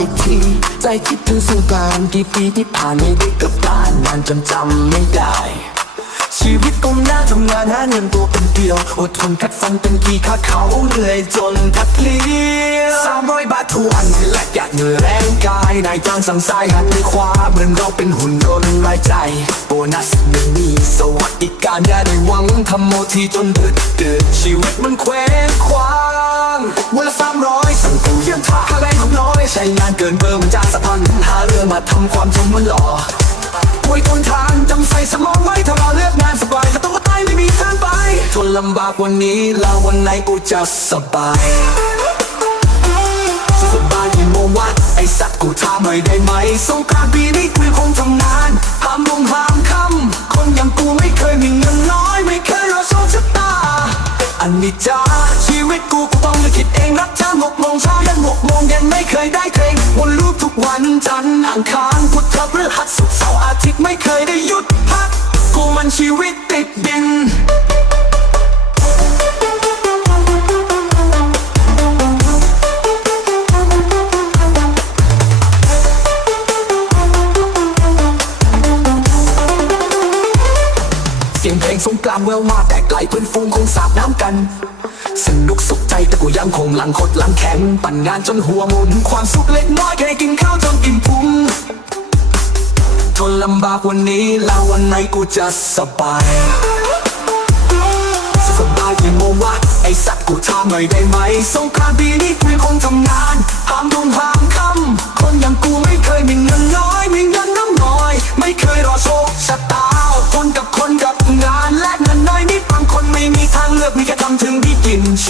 อีกที ใจคิดถึงสงกรานต์กี่ปีที่ผ่านไม่ได้กลับบ้านนานจนจำไม่ได้ ชีวิตก้มหน้าทำงานหาเงินตัวเป็นเดียวอดทนกัดฟันเป็นกี่ข้าเขาเหนื่อยจนทัดเลี้ยวสามร้อยบาททวนและอยากเหนื่อยแรงกายนายจ้างสั่งสายหันขวาเหมือนเราเป็นหุ่นยนต์รายใจ โบนัสไม่มีสวัสดิการอย่าได้หวังทำโมทีจนดึกดึกชีวิตมันเคว้งคว้างวันละสามร้อยสั่งกูเยี่ยมท่า น้อย ใช้งานเกินเบอร์มันจ้างสะพันหาเรื่องมาทำความจนมันหล่อป่วยทนทานจำใส่สมองไว้ถ้าเราเลือกงานสบายถ้าต้องตายไม่มีทางไป ทนลำบากวันนี้แล้ววันไหนกูจะสบายสบายกี่โมงวะไอสัตว์กูถามหน่อยได้ไหมสงกรานต์ปีนี้กูคงทำงานห้ามลงห้ามคำคนอย่างกูไม่เคยมีเงินน้อยไม่เคยรอโชคชะตาอันนี้จ้าชีวิตกูกูต้องเลือกคิดเองรับจ้างหกโมงเช้ายันหกโมง ไม่เคยได้เพลงวนลูปทุกวันจันทร์อังคาร ยงเพลงสงแววมาแต่ไกลเพื่อนฟูงคงสาดน้ำกันสนุกสุขใจแต่กูยังคงหลังคดหลังแข็งปั่นงานจนหัวมุนความสุขเล็กน้อยแค่กินข้าวจนกินพุงทนลำบากวันนี้แล้ววันไหนกูจะสบาย สบายกี่โมงวะไอสัตว์กูถามหน่อยได้ไหมสงกรานต์ปีนี้กูคงทำงานหามทุ่งหามค่ำคนอย่างกู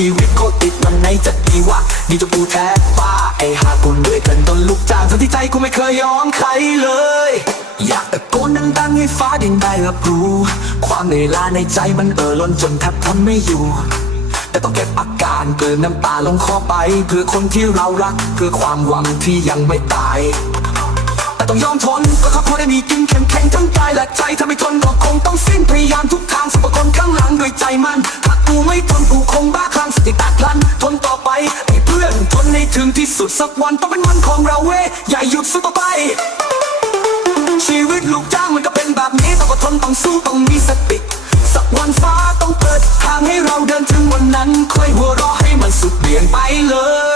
ชีวิตโคตรติดมันไหนจะดีวะดีจนกูแทบป้าไอหากูด้วยกันต้นลูกจ้างทั้งที่ใจกูไม่เคยยอมใครเลย อยากตะโกนดังๆให้ฟ้าดินได้รับรู้ ความเหนื่อยล้าในใจมันเอ่อล้นจนแทบทนไม่อยู่แต่ต้องเก็บอาการเกินน้ำตาลงคอไป เพื่อคนที่เรารัก เพื่อความหวังที่ยังไม่ตาย แต่ต้องยอมทนก็เขาพอได้มีกินเข้มแข็งทั้งกายและใจถ้าไม่ทนก็คงต้องสิ้นพยายามึงที่สุดสักวันต้องเป็นวันของเราเว้ยอย่าหยุดสู้ต่อไป ชีวิตลูกจ้างมันก็เป็นแบบนี้ต้องอดทนต้องสู้ต้องมีสติสักวันฟ้าต้องเปิดทางให้เราเดินถึงวันนั้นค่อยหัวรอให้มันสุดเปลี่ยนไปเลย